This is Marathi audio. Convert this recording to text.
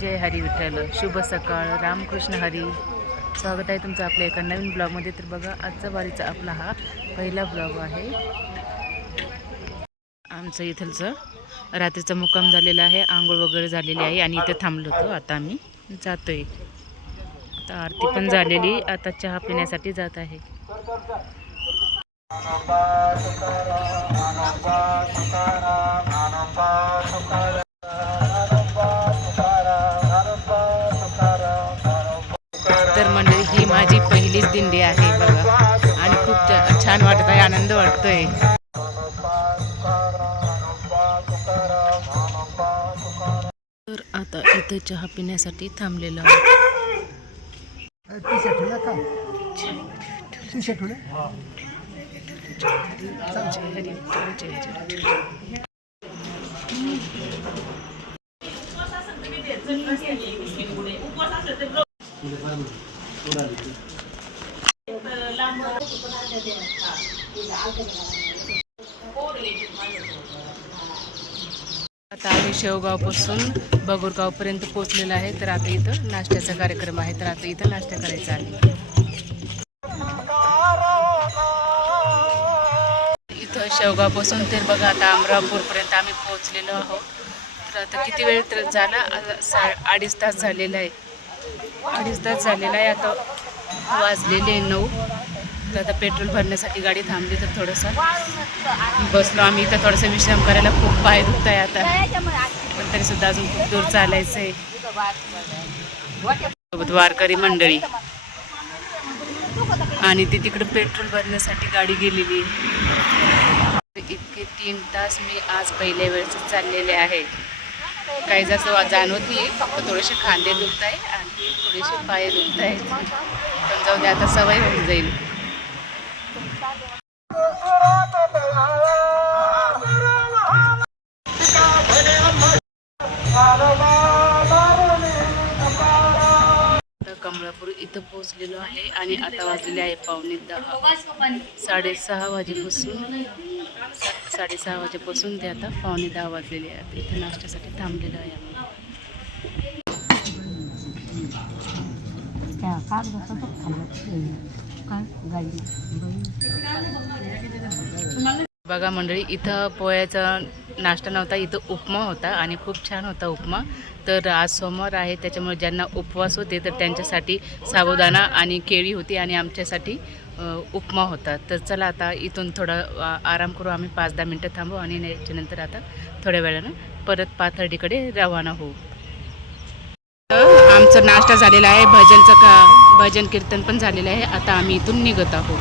जय हरी विठ्ठल, शुभ सकाळ, रामकृष्ण हरी. स्वागत आहे तुमचं आपल्या एका नवीन ब्लॉगमध्ये. तर बघा, आजचा वारीचा आपला हा पहिला ब्लॉग आहे. आमचं इथलचं रात्रीचा मुक्काम झालेला आहे, आंघोळ वगैरे झालेली आहे आणि इथे थांबलो होतो. आता आम्ही जातोय. आता आरती पण झालेली, आता चहा पिण्यासाठी जात आहे. तर मंडळी, ही माझी पहिलीच दिंडी आहे बघा, आणि खूप छान वाटत आहे, आनंद वाटतोय. तर आता इथं चहा पिण्यासाठी थांबलेलो आहे. आता आम्ही शेवगावपासून बगुरगावपर्यंत पोहोचलेलो आहे. तर आता इथं नाश्त्याचा कार्यक्रम आहे, तर आता इथं नाश्ता करायचा आहे. इथं शेवगावपासून तर बघा, आता अमरापूरपर्यंत आम्ही पोहोचलेलो आहोत. तर आता किती वेळ तर झाला, 2.5 तास झालेला आहे. 2.5 तास झालेला आहे. आता वाजलेले 9. तर आता पेट्रोल भरण्यासाठी गाडी थांबली, तर थोडंसं बसलो आम्ही इथं, थोडंसं विश्राम करायला. खूप पाय दुखत आहे आता, पण तरीसुद्धा अजून खूप दूर चालायचं आहे. सोबत वारकरी मंडळी, आणि ती तिकडे पेट्रोल भरण्यासाठी गाडी गेलेली. इतके 3 तास मी आज पहिल्या वेळेस चाललेले आहे. काही जास्त जाणवत नाही, फक्त थोडेसे खांदे दुखत आहे आणि थोडेसे पाय दुखत आहेत. पण जाऊ दे, आता सवय होऊन जाईल. कमळापूर इथं पोहोचलेलो आहे आणि आता वाजलेले आहे 9:45. 6:30 वाजेपासून ते आता 9:45 वाजलेले आहेत. इथे नाश्त्यासाठी थांबलेलो आहे आम्ही. बघा मंडळी, इथं पोह्याचा नाश्ता नव्हता, इथं उपमा होता आणि खूप छान होता उपमा. तर आज सोमवार आहे, त्याच्यामुळे ज्यांना उपवास होते तर त्यांच्यासाठी साबुदाणा आणि केळी होती, आणि आमच्यासाठी उपमा होता. तर चला, आता इथून थोडा आराम करू आम्ही, 5-10 मिनटं थांबू आणि त्याच्यानंतर आता थोड्या वेळानं परत पाथर्डीकडे रवाना होऊ. आमचा नाश्ता झालेला आहे, भजन कीर्तन पण झालेलं आहे. आता आम्ही इथून निघत आहोत.